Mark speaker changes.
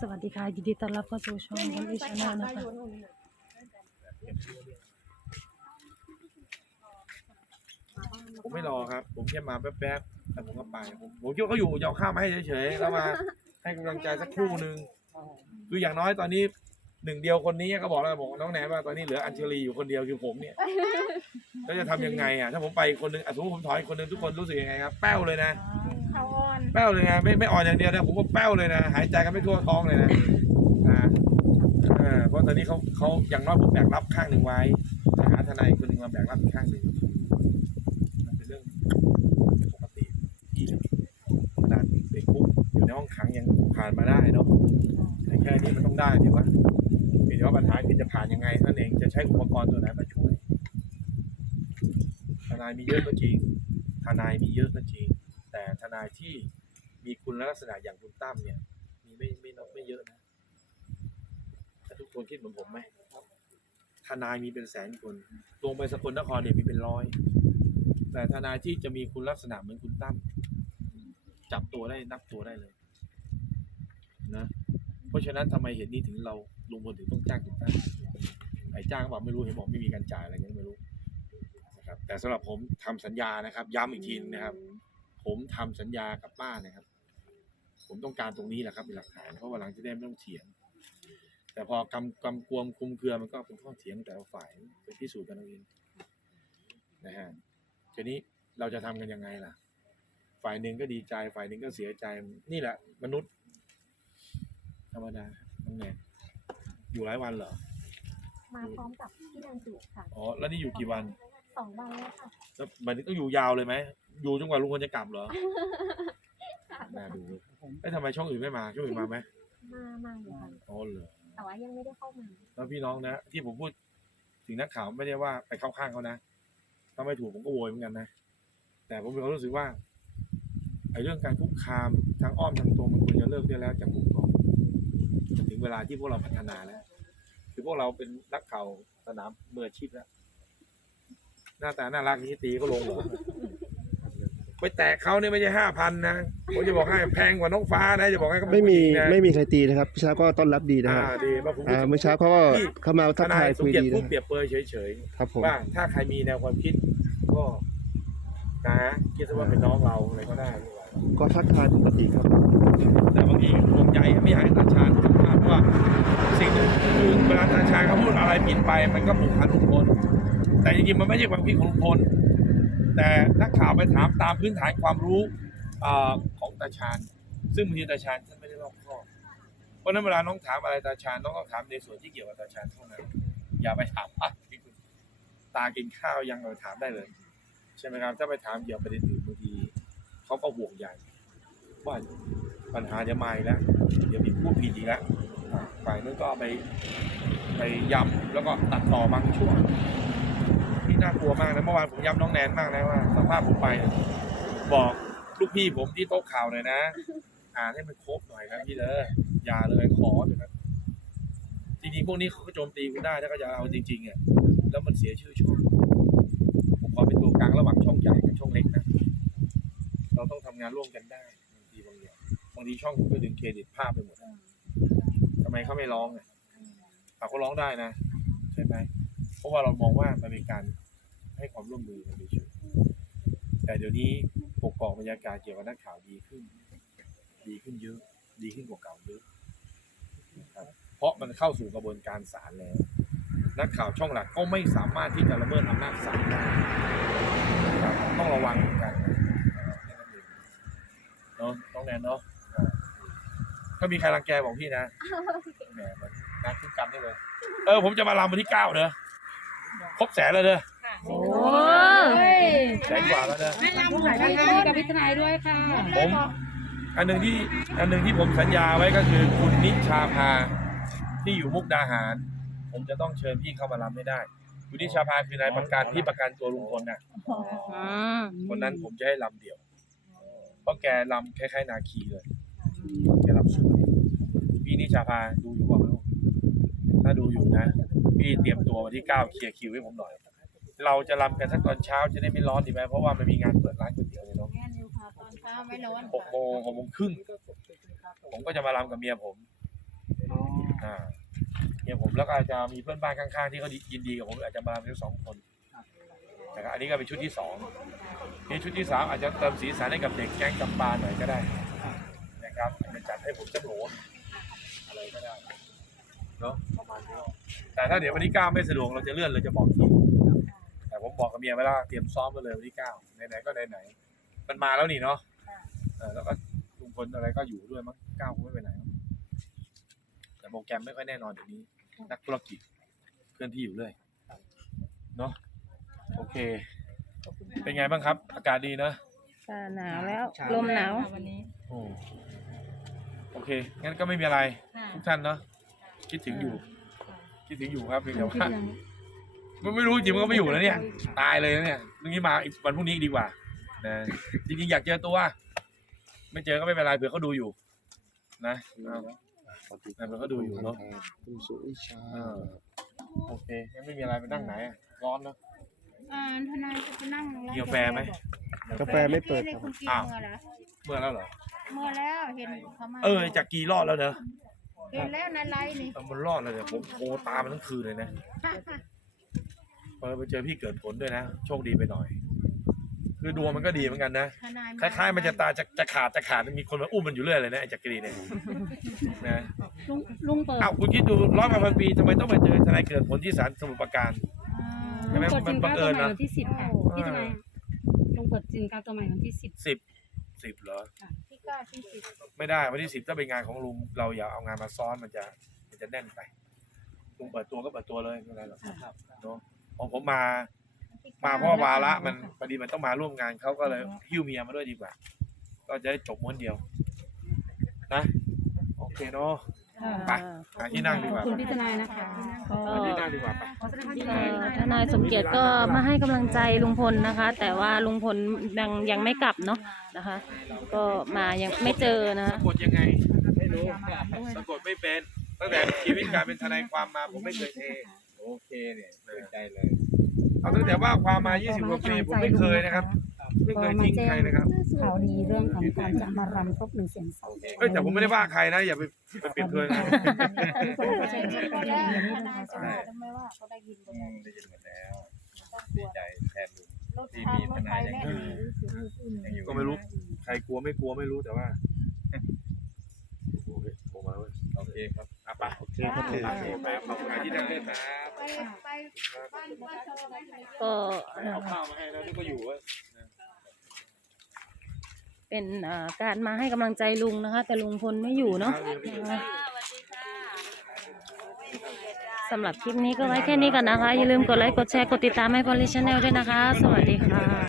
Speaker 1: สวัสดีค่ะยินดีต้อนรับเข้าสู่ช่องของดิฉันนะคะ
Speaker 2: ผมไม่รอครับ ผมแค่มาแป๊บๆแต่ผมก็ไปผมผมคิดว่าเขาอยู่จะเอาข้าวมาให้เฉยๆแล้วมา ให้กำลังใจสักครู่หนึ่งคืออย่างน้อยตอนนี้หนึ่งเดียวคนนี้ก็บอกแล้วบอกน้องแหนว่าตอนนี้เหลืออัญชลีอยู่คนเดียวคือผมเนี่ยแล้วจะทำยังไงอะถ้าผมไปคนหนึงอะสมมติผมถอยคนหนึงทุกคนรู้สึกยังไงครับแป้วเลยนะ ป้วเลยนะไม่ไม่อ่อนอย่างเดียวนะผมว่าแป้วเลยนะหายใจกันไม่ทั่วท้องเลยนะนะเออเพราะตอนนี้เขาเขาอย่างน้อยผมแบกรับข้างหนึ่งไว้จะหาทนายคนหนึ่งมาแบกรับอีกข้างหนึ่งมันเป็นเรื่องปกติที่ขนาดติดคุกอยู่ในห้องขังยังผ่านมาได้เนาะแค่นี้มันต้องได้ถือว่าเพียงแต่ว่าปัญหาคือจะผ่านยังไงท่านั้นเองจะใช้อุปกรณ์ตัวไหนมาช่วยทนายมีเยอะก็จริง ทนายมีเยอะก็จริง แต่ทนายที่ มีคุณลักษณะอย่างคุณตั้มเนี่ย มีไม่ไม่น้อยไม่เยอะนะแต่ทุกคนคิดเหมือนผมไหมทนายมีเป็นแสนคนลงไปสกลนครเนี่ยมีเป็นร้อย แต่ทนายที่จะมีคุณลักษณะเหมือนคุณตั้มจับตัวได้นับตัวได้เลย นะ เพราะฉะนั้นทำไมเห็นนี้ถึงเราลุงพลถึงต้องจ้างคุณตั้มไอ้จ้างบอกไม่รู้เห็นบอกไม่มีการจ่ายอะไรเงี้ยไม่รู้นะครับแต่สำหรับผมทำสัญญานะครับ ย้ำอีกทีนึงนะครับ ผมทำสัญญากับป้านะครับ ผมต้องการตรงนี้แหละครับเป็นหลักฐานเพราะว่าหลังจะได้ไม่ต้องเถียง แต่พอกำกำกวมคลุมเครือมันก็เป็นข้อเถียงแต่ละฝ่ายไปพิสูจน์กันเอาเองนะฮะทีนี้เราจะทำกันยังไงล่ะ ฝ่ายหนึ่งก็ดีใจ ฝ่ายหนึ่งก็เสียใจนี่แหละ มนุษย์ ธรรมดาน้องแนนอยู่หลายวันเหรอ
Speaker 3: มาพร้อมกับพี่นางจุค่ะ
Speaker 2: อ๋อแล้วนี่อยู่กี่วัน
Speaker 3: สองวันแล้วค่ะ
Speaker 2: แล้วหมายถึงต้องอยู่ยาวเลยไหมอยู่จนกว่าลุงพลจะกลับเหรอ น่าดู เอ้ยทำไมช่องอื่นไม่มา ช่องอื่นมาไหม
Speaker 3: มามาอยู่ค่ะ
Speaker 2: อ๋อเหรอ
Speaker 3: แต่ว่ายังไม่ได้เข้ามา
Speaker 2: แล้วพี่น้องนะ ที่ผมพูดถึงนักข่าวไม่ได้ว่าไปเข้าข้างเขานะถ้าไม่ถูกผมก็โวยเหมือนกันนะ แต่ผมมีความรู้สึกว่าไอ้เรื่องการคุกคามทางอ้อมทางตรงมันควรจะเลิกได้แล้วจากกลุ่มก่อนถึงเวลาที่พวกเราพัฒนาแล้วคือพวกเราเป็นนักข่าวสนามมืออาชีพแล้วหน้าตาน่ารักที่ตีก็ลงเหรอ ไปแตะเขาเนี่ยไม่ใช่ห้าพันนะผมจะบอกให้แพงกว่าน้องฟ้านะจะบอกให้เขาเป็น
Speaker 4: ไม่มี
Speaker 2: ผู้หญิงนะ
Speaker 4: ไม่มีใครตีนะครับพี่เช้าก็ต้อนรับดีนะ
Speaker 2: อ่า
Speaker 4: ฮะ
Speaker 2: ดีมาผม
Speaker 4: อ่าเมื่อเช้าเขาก็เข้ามา
Speaker 2: ท
Speaker 4: ทัก
Speaker 2: นาย
Speaker 4: ทาย
Speaker 2: สม
Speaker 4: คุย
Speaker 2: เกียร
Speaker 4: ดี
Speaker 2: ติพูด
Speaker 4: นะ
Speaker 2: เปรียบเปรยเฉย
Speaker 4: ครับผม
Speaker 2: ๆว่าถ้าใครมีแนวความคิด ก็นะคิดซะว่าเป็นน้องเราอะไรก็ได้ไม่ว่า
Speaker 4: ก็ทักทายปกติครับ
Speaker 2: แต่บางทีห่วงใยไม่อยากให้ตาชาญทำพลาดเพราะว่าสิ่งหนึ่งคือเวลาตาชาญเขาพูดอะไรผิดไป มันก็ผูกพันลุงพลแต่จริงๆมันไม่ใช่ความคิดของลุงพล แต่นักข่าวไปถามตามพื้นฐานความรู้ของตาชาญซึ่งบางทีตาชาญท่านไม่ได้รอบคอบเพราะนั้นเวลาน้องถามอะไรตาชาญน้องก็ถามในส่วนที่เกี่ยวกับตาชาญเท่านั้น อย่าไปถามอะที่คุณตากินข้าวยังเราถามได้เลยใช่ไหมครับถ้าไปถามเกี่ยวกับประเด็นอื่นบางทีเขาก็ห่วงใยว่าปัญหาจะมาอีกแล้วเดี๋ยวมีพูดผิดอีกแล้วฝ่ายนู้นก็ไปไปย้ำแล้วก็ตัดต่อบางช่วง นี่น่ากลัวมากนะเมื่อวานผมย้ำน้องแนนมากนะว่าสภาพผมไปเนี่ยบอกลูกพี่ผมที่โต๊ะข่าวหน่อยนะอ่านให้มันครบหน่อยครับพี่เลยอย่าเลยขอเลยครับจริงๆพวกนี้เขาก็โจมตีคุณได้ถ้าก็จะเอาจริงๆอะแล้วมันเสียชื่อช่องผมขอเป็นตัวกลางระหว่างช่องใหญ่กับช่องเล็กนะเราต้องทำงานร่วมกันได้บางทีบางอย่างบางทีช่องผมก็ดึงเครดิตภาพไปหมดทำไมเขาไม่ร้องอะแต่เขาร้องได้นะใช่ไหม ราะว่าเรามองว่ามันเป็นการให้ความร่วมมือกันเฉยๆแต่เดี๋ยวนี้ปกกองบรรยากาศเกี่ยวกับนักข่าวดีขึ้น ดีขึ้นเยอะ ดีขึ้นกว่าเก่าเยอะนะครับเพราะมันเข้าสู่กระบวนการศาลแล้ว นักข่าวช่องหลักก็ไม่สามารถที่จะละเมิดอำนาจศาลได้นะครับต้องระวังเหมือนกันเนาะต้องแนนเนาะถ้ามีใครรังแกบอกพี่นะแหมมันนัดขึ้นกรรมได้เลย เออผมจะมาลำวันที่เก้าเด้อ ครบแสนแล้วเด้อ
Speaker 1: โอ้
Speaker 2: แสนกว่าแล้วเด้อ
Speaker 1: กับพิทนายด้วยค่ะ
Speaker 2: ผมอันหนึ่งที่อันหนึ่งที่ผมสัญญาไว้ก็คือคุณนิชาภาที่อยู่มุกดาหาร ผมจะต้องเชิญพี่เข้ามารับไม่ได้คุณนิชาภาคือนายประกันที่ประกันตัวลุงพลน่ะคนนั้นผมจะให้ลำเดี่ยวเพราะแกลำคล้ายๆนาคีเลยแกลำสวยพี่นิชาภาดูอยู่ว่าไม่รู้ถ้าดูอยู่นะ พี่เตรียมตัววันที่เก้าเคลียร์คิวให้ผมหน่อย เราจะลำกันสักตอนเช้าจะได้ไม่ร้อนดีไหมเพราะว่ามันมีงานเปิดร้านก๋วยเตี๋ยวเลยเนาะ
Speaker 3: งานอยู่ค่ะตอนเช้าไม่ร้อน
Speaker 2: หกโมงหกโมงครึ่งผมก็จะมาลำกับเมียผมอ่าเนี่ยผมแล้วก็อาจจะมีเพื่อนบ้านข้างๆที่เขายินดีกับผมอาจจะมาเป็นสองคนนะครับอันนี้ก็เป็นชุดที่สองนี่ชุดที่สามอาจจะเติมสีสันให้กับเด็กแก๊งจำปาหน่อยก็ได้นะครับอาจจะจัดให้ผมสักโหลอะไรก็ได้ เนาะประมาณนี้แต่ถ้าเดี๋ยววันที่เก้าไม่สะดวกเราจะเลื่อนเราจะบอกทีแต่ผมบอกกับเมียไว้แล้วเตรียมซ้อมไปเลยวันที่เก้าไหนๆก็ไหนๆมันมาแล้วนี่เนาะเออแล้วก็ลุงพลอะไรก็อยู่ด้วยมั้งเก้าคงไม่ไปไหนหรอกแต่โปรแกรมไม่ค่อยแน่นอนเดี๋ยวนี้ นักธุรกิจเคลื่อนที่อยู่เรื่อยเนาะโอเค เป็นไงบ้างครับ อากาศดีนะ
Speaker 1: ค่ะหนาวแล้วลมหนาว
Speaker 5: วันนี้
Speaker 2: โอ้โอเคงั้นก็ไม่มีอะไร ทุกท่านเนาะ คิดถึงอยู่ คิดถึงอยู่ครับเพียงแต่ว่ามันไม่รู้จริงมันก็ไม่อยู่แล้วเนี่ย ตายเลยนะเนี่ยพรุ่งนี้มาอีกวันพรุ่งนี้ดีกว่านะจริงๆอยากเจอตัว ไม่เจอก็ไม่เป็นไรเผื่อเขาดูอยู่ นะเอานะเผื่อเขาดูอยู่เนาะ
Speaker 4: คุณสุวิชา
Speaker 2: เออโอเคงั้นไม่มีอะไรไปนั่งไหนอะร้อนเนาะ
Speaker 5: อ่าทนายจะไปนั่ง
Speaker 2: กินกาแฟไหม
Speaker 4: กาแฟไม่เปิด
Speaker 5: นี่
Speaker 4: ครับ
Speaker 5: คุณกิน
Speaker 2: อ้าว
Speaker 5: เมื่อแล้ว
Speaker 2: เมื่อแล้วเหรอ
Speaker 5: เมื่อแล้วเห็นเขามา
Speaker 2: เออจากกี่รอดแล้วเนอะ
Speaker 5: เห็นแล้วในไลน์นี่
Speaker 2: เออมันรอดเลยเนี่ยผมโทรตามมันทั้งคืนเลยนะพอไปเจอพี่เกิดผลด้วยนะ โชคดีไปหน่อย คือดวงมันก็ดีเหมือนกันนะ
Speaker 5: ทนาย
Speaker 2: คล้ายๆมันจะตายจะจะขาดจะขาดมีคนมาอุ้มมันอยู่เรื่อยเลยนะไอ้จักรีเนี่ยนะ
Speaker 1: ลุงลุงเปิด
Speaker 2: อ้าวคุณคิดดูร้อยมาพันปีทำไมต้องไปเจอทนายเกิดผลที่ศาลสมุทรปราการ ใช่ไหม
Speaker 1: ลุงเปิด
Speaker 2: มั
Speaker 1: สิ
Speaker 2: น
Speaker 1: น
Speaker 2: บั
Speaker 1: ค้าง
Speaker 2: เอิ
Speaker 1: ตัว
Speaker 2: ญ
Speaker 1: ใหม่
Speaker 2: นะ
Speaker 1: วันที่สิบค่ะพี่ทนายลุงเปิดสินค้าตัวใหม่วันที่สิบ
Speaker 2: สิบสิบเหรอ
Speaker 5: ที่เก้าที่สิบ
Speaker 2: ไม่ได้วันที่สิบถ้าเป็นงานของลุงเราอย่าเอางานมาซ้อนมันจะมันจะแน่นไปลุงเปิดตัวก็เปิดตัวเลยไม่เป็นไรหรอกครับเนาะของผมมามาเพราะว่าวาระมันพอดีมันต้องมาร่วมงานเขาก็เลยหิ้วเมียมาด้วยดีกว่า ก็จะได้จบม้วนเดียว นะ โอเคเนาะ ไปหาที่นั่งดี
Speaker 1: ข
Speaker 2: ก
Speaker 1: อบ
Speaker 2: ว่า
Speaker 1: คุณพี่ทนายนะคะ
Speaker 2: หาที่นั่งดีกว่าไป
Speaker 1: ขอแสดงความยิน
Speaker 6: เอ่
Speaker 1: ดี
Speaker 6: อทนายสมเกียรติก็มาให้กำลังใจลุงพลนะคะ แต่ว่าลุงพลยังยังไม่กลับเนาะนะคะ ก็มายังไม่เจอนะ
Speaker 2: สะกดยังไง ไม่รู้สะกดไม่เป็น ตั้งแต่ชีวิตการเป็นทนายความมาผมไม่เคยเท โอเคเนี่ยชื่นใจเลย เอาตั้งแต่ว่าความมา 20 กว่าปีผมไม่เคยนะครับ ไม่เคยทิ้งใครนะครับ
Speaker 7: ข่าวดีเรื่องของการจะมารำครบหนึ่งเสียงสอง
Speaker 2: เอ้ยแต่ผมไม่ได้ว่าใครนะอย่าไปไปเปรียบเทียบนะ
Speaker 5: ใช่ก็แล้วทนายสมบัติไม่ว่าเขาได้ยินหมดแล้ว
Speaker 8: ได้ยินหมดแล้ว
Speaker 5: ต้องกลั
Speaker 8: ดี
Speaker 5: ว
Speaker 8: ใจแทนลุง
Speaker 5: รถทางรถไฟแน่น
Speaker 8: ยังอยู่
Speaker 2: ก็ไม่รู้ใครกลัวไม่กลัวไม่รู้แต่ว่าโอเคผมมาเว้ย
Speaker 8: โอเคครับ
Speaker 2: อะไปโอเคครับโอเคไปขอบคุณที่นั่งเล่นนะ
Speaker 5: ไปไปบ้านบ้านเธออะไรไหน
Speaker 6: ก็
Speaker 2: เอาข้าวมาให้แล้วนี่ก็อยู่ เว้ย
Speaker 6: เป็นเอ่อการมาให้กำลังใจลุงนะคะ แต่ลุงพลไม่อยู่เนาะนะคะสำหรับคลิปนี้ก็ไว้แค่นี้ก่อนนะคะ อย่าลืมกดไลค์กดแชร์กดติดตามให้พอลิชแนลด้วยนะคะ สวัสดีค่ะ